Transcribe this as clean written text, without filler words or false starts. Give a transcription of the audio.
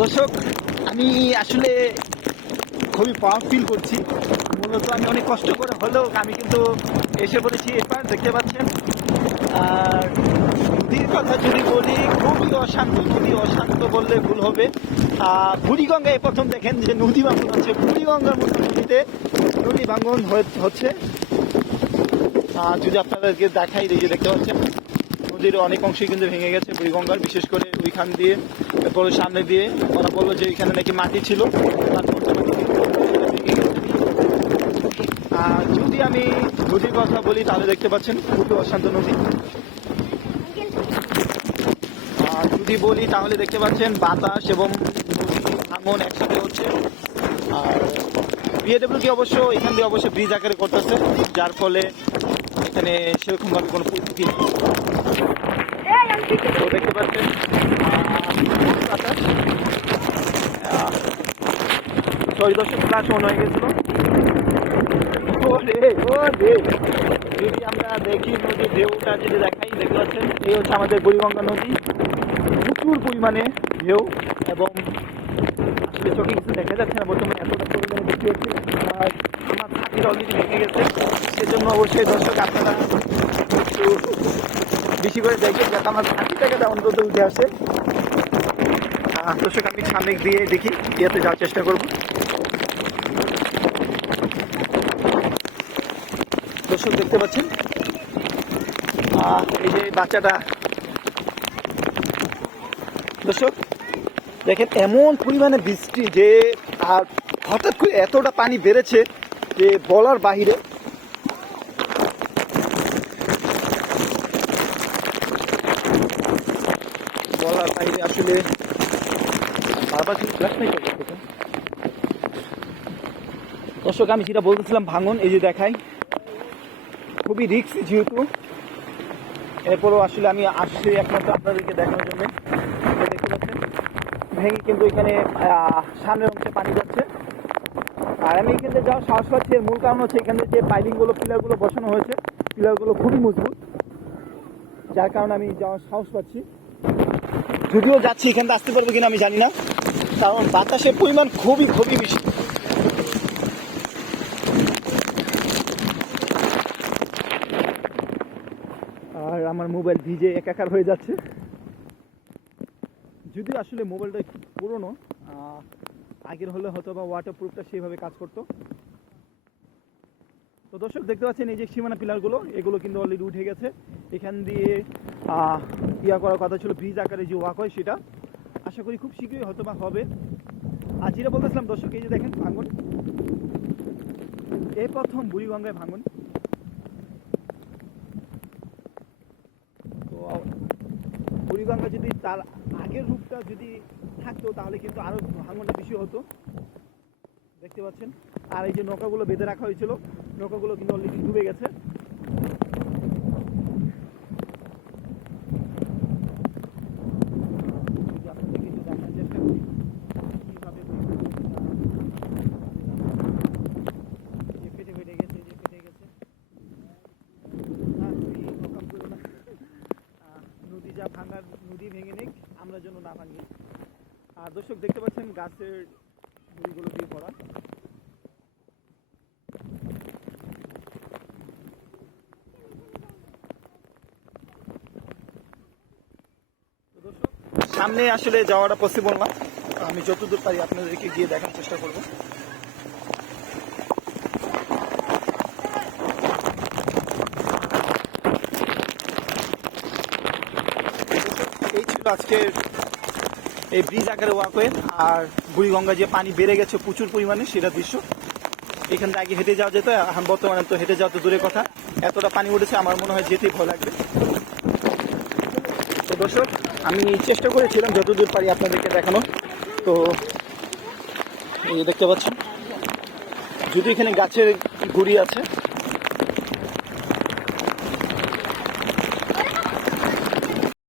দর্শক, আমি আসলে খুবই প্রাউড ফিল করছি। মূলত আমি অনেক কষ্ট করে হলেও আমি কিন্তু এসে পড়েছি এবার, দেখতে পাচ্ছেন। আর নদীর কথা যদি বলি, খুবই অশান্ত বললে ভুল হবে। বুড়িগঙ্গায় প্রথম দেখেন যে নদী ভাঙন হচ্ছে, বুড়িগঙ্গার মতো নদীতে নদী ভাঙন হচ্ছে। যদি আপনাদেরকে দেখাই, এই যে দেখতে পাচ্ছেন নদীর অনেক অংশই কিন্তু ভেঙে গেছে বুড়িগঙ্গার, বিশেষ করে ওইখান দিয়ে, তারপরে সামনে দিয়ে। ওরা বললো যে এখানে নাকি মাটি ছিল, আর যদি আমি নদীর কথা বলি তাহলে দেখতে পাচ্ছেন খুবই অশান্ত নদী। আর যদি বলি তাহলে দেখতে পাচ্ছেন বাতাস এবং নদী ভাঙন একসাথে হচ্ছে। আর বিএডব্লিউটি অবশ্য এখান দিয়ে অবশ্য ব্রিজ আকারে করতেছে, যার ফলে এখানে সেরকমভাবে কোনো পরিস্থিতি নেই। তো দেখতে পাচ্ছেন বাতাস। সরি দর্শক, ক্লাস অন হয়ে গেছিল। যদি আমরা দেখি নদীর ঢেউটা যদি দেখাই, দেখতে পাচ্ছেন এই হচ্ছে আমাদের বুড়িগঙ্গা নদী। প্রচুর পরিমাণে ঢেউ, এবং আসলে চোখে কিছু দেখা যাচ্ছে না বর্তমানে, এতটা পরিমাণে দেখতে হচ্ছে। আর আমার ছাতির অলরেডি ভেঙে গেছে, সেজন্য অবশ্যই দর্শক আপনারা একটু বেশি করে দেখেন যাতে আমার ছাতিটাকে অন্তত উঠে আসে। দর্শক, আমি সামনে দিয়ে দেখি, ইয়েতে যাওয়ার চেষ্টা করবো। দর্শক দেখতে পাচ্ছেন এই যে বাচ্চাটা, দর্শক দেখেন এমন পরিমাণে বৃষ্টি যে আর হঠাৎ করে এতটা পানি বেড়েছে যে বলার বাহিরে। আসলে বারবার দর্শক, আমি যেটা বলতেছিলাম ভাঙন, এই যে দেখাই খুবই রিস্ক, যেহেতু এরপরও আসলে আমি আসছি একমাত্র আপনাদেরকে দেখানোর জন্য। দেখতে পাচ্ছেন ভেঙে কিন্তু এখানে সামনের অংশে পানি যাচ্ছে। আর আমি এখান থেকে যাওয়ার সাহস পাচ্ছি, এর মূল কারণ হচ্ছে এখানে যে পাইলিংগুলো, পিলারগুলো বসানো হয়েছে, পিলারগুলো খুবই মজবুত, যার কারণে আমি যাওয়ার সাহস পাচ্ছি। যদিও যাচ্ছি, এখান থেকে আসতে পারবো কিনা আমি জানি না, কারণ বাতাসের পরিমাণ খুবই বেশি। আর আমার মোবাইল ভিজে একাকার হয়ে যাচ্ছে, যদিও আসলে মোবাইলটা একটু পুরনো, আগের হলে হয়তো বা ওয়াটারপ্রুফটা সেইভাবে কাজ করতো। তো দর্শক দেখতে পাচ্ছেন এই যে সীমানা পিলারগুলো, এগুলো কিন্তু অলরেডি উঠে গেছে। এখান দিয়ে করার কথা ছিল, ব্রিজ আকারে যে ওয়াক হয়, সেটা আশা করি খুব শীঘ্রই হয়তো বা হবে। আর যেটা বলতেছিলাম দর্শক, এই যে দেখেন ভাঙন, এই প্রথম বুড়িগঙ্গায় ভাঙন। তো বুড়িগঙ্গা যদি তার আগের রূপটা যদি থাকতো তাহলে কিন্তু আরো ভাঙনটা বেশি হতো, দেখতে পাচ্ছেন। আর এই যে নৌকাগুলো বেঁধে রাখা হয়েছিল, নৌকাগুলো কিন্তু অলরেডি ডুবে গেছে। নদী যা ভাঙার, নদী ভেঙে নেই, আমরা যেন না ভাঙি। আর দর্শক দেখতে পাচ্ছেন গাছের গুঁড়িগুলো দিয়ে করা। সামনে আসলে যাওয়াটা পসিবল না, আমি যতদূর পারি আপনাদেরকে গিয়ে দেখার চেষ্টা করব। এই ছিল আজকের এই ব্রিজ আকারে ওয়াকওয়ে। আর বুড়িগঙ্গা যে পানি বেড়ে গেছে প্রচুর পরিমাণে, সেটা দৃশ্য। এখান থেকে আগে হেঁটে যাওয়া যেত, এখন বর্তমানে তো হেঁটে যাওয়া তো দূরের কথা, এতটা পানি উঠেছে আমার মনে হয় যেতেই ভয় লাগবে। তো দর্শক, আমি চেষ্টা করেছিলাম যতদূর পারি আপনাদেরকে দেখানো। তো এই দেখতে পাচ্ছেন, যদি এখানে গাছের গুঁড়ি আছে,